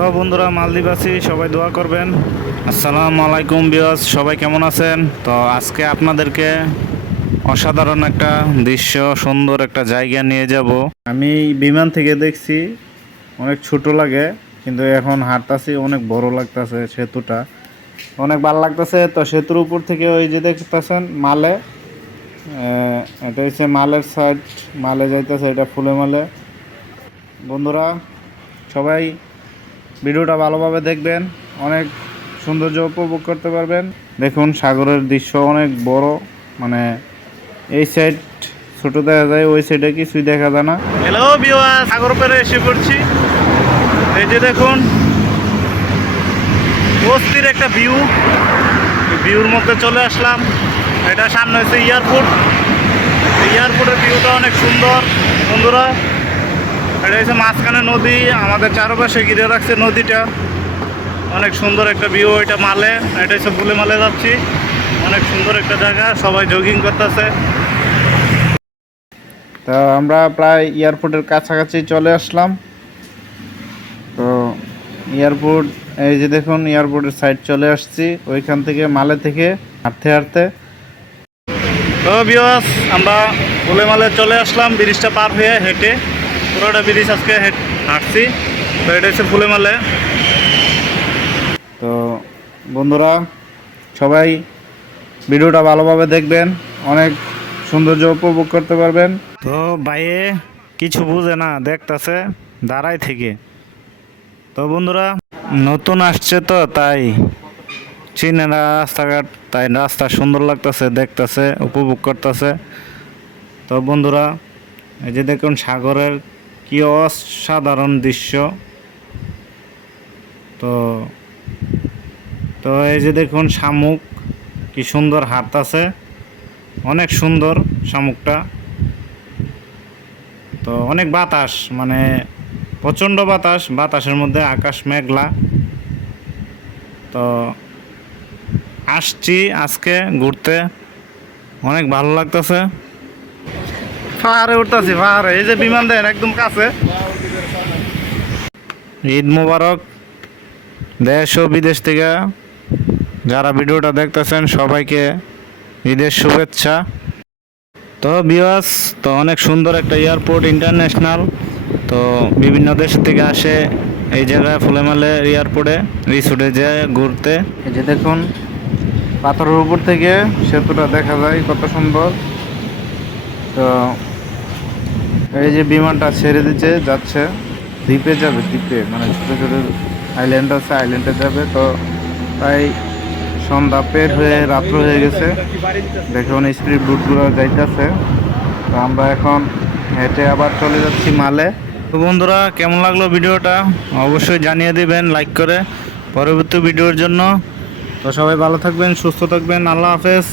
তো বন্ধুরা, মালদ্বীপ সবাই দোয়া করবেন। আসসালামু আলাইকুম ভিউয়ার্স, সবাই কেমন আছেন? তো আজকে আপনাদেরকে অসাধারণ একটা দৃশ্য, সুন্দর একটা জায়গা নিয়ে যাব। আমি বিমান থেকে দেখছি অনেক ছোট লাগে, কিন্তু এখন হাঁটতাছি অনেক বড় লাগতেছে। সেতুটা অনেক ভালো লাগতেছে। তো সেতুর উপর থেকে ওই যে দেখতেছেন মালে, এটা হচ্ছে মালের সাইড, মালে যাইতেছে, এটা ফুলে মালে। বন্ধুরা সবাই ভিডিওটা ভালোভাবে দেখবেন, অনেক সৌন্দর্য উপভোগ করতে পারবেন। দেখুন সাগরের দৃশ্য অনেক বড়, মানে এই সাইড ছোট দেখা যায়, ওই সাইডে কিছুই দেখা যায় না। হ্যালো ভিউয়ার্স, সাগর পাড়ে এসে পড়ছি। এই যে দেখুন অস্থির একটা ভিউ, ভিউর মধ্যে চলে আসলাম। এটা সামনে হচ্ছে এয়ারপোর্ট। এয়ারপোর্টের ভিউটা অনেক সুন্দর বন্ধুরা। এটা হচ্ছে মাঝখানে নদী, আমাদের চারপাশে ঘিরে রাখছে নদীটা। অনেক সুন্দর একটা ভিউ। এটা মালে, এটা হচ্ছে বুলে মালে যাচ্ছি। অনেক সুন্দর একটা জায়গা, সবাই জগিং করতেছে। তো আমরা প্রায় এয়ারপোর্টের কাছাকাছি চলে আসলাম। তো এয়ারপোর্ট, এই যে দেখুন এয়ারপোর্টের সাইড চলে আসছি। ওইখান থেকে মালে থেকে হাঁটতে হাঁটতে, তো ভিউয়ার্স আমরা বুলে মালে চলে আসলাম। ব্রিজটা পার হয়ে হেঁটে, পুরোটা ব্রিজ আজকে হাঁটছি। তো এটা হচ্ছে ফুলে মালে। তো বন্ধুরা সবাই ভিডিওটা ভালোভাবে দেখবেন, অনেক সৌন্দর্য উপভোগ করতে পারবেন। তো বাইরে কিছু বুঝে না, দেখতেছে দাঁড়াই থেকে। তো বন্ধুরা নতুন আসছে, তো তাই চিনে না রাস্তাঘাট, তাই রাস্তা সুন্দর লাগতেছে, দেখতেছে, উপভোগ করতেছে। তো বন্ধুরা এই যে দেখুন সাগরের কি অসাধারণ দৃশ্য। তো তো এই যে দেখুন শামুক কি সুন্দর হাঁটতাছে, অনেক সুন্দর শামুকটা। তো অনেক বাতাস, মানে প্রচণ্ড বাতাস, বাতাসের মধ্যে আকাশ মেঘলা। তো আসছি আজকে ঘুরতে, অনেক ভালো লাগতেছে। পাহাড়ে উঠতেছি, পাহাড়ে এই যে বিমান দেন একদম কাছে। ঈদ মোবারক দেশ ও বিদেশ থেকে যারা ভিডিওটা দেখতেছেন সবাইকে ঈদের শুভেচ্ছা। তো ভিউয়ার্স, তো অনেক সুন্দর একটা এয়ারপোর্ট, ইন্টারন্যাশনাল। তো বিভিন্ন দেশ থেকে আসে এই জায়গায় ফুলেমালে এয়ারপোর্টে রিসোর্টে যায় ঘুরতে। এই যে দেখুন পাথরের উপর থেকে সেতুটা দেখা যায়, কত সুন্দর। তো এই যে বিমানটা ছেড়ে দিচ্ছে, যাচ্ছে দ্বীপে যাবে, দ্বীপে মানে ছোটো ছোটো আইল্যান্ড আছে, আইল্যান্ডে যাবে। তো তাই সন্ধ্যা পের হয়ে রাত্র হয়ে গেছে। দেখুন স্পিড বুটগুলো যাইতেছে। তো আমরা এখন হেঁটে আবার চলে যাচ্ছি মালে। তো বন্ধুরা কেমন লাগলো ভিডিওটা অবশ্যই জানিয়ে দিবেন লাইক করে পরবর্তী ভিডিওর জন্য। তো সবাই ভালো থাকবেন, সুস্থ থাকবেন, আল্লাহ হাফেজ।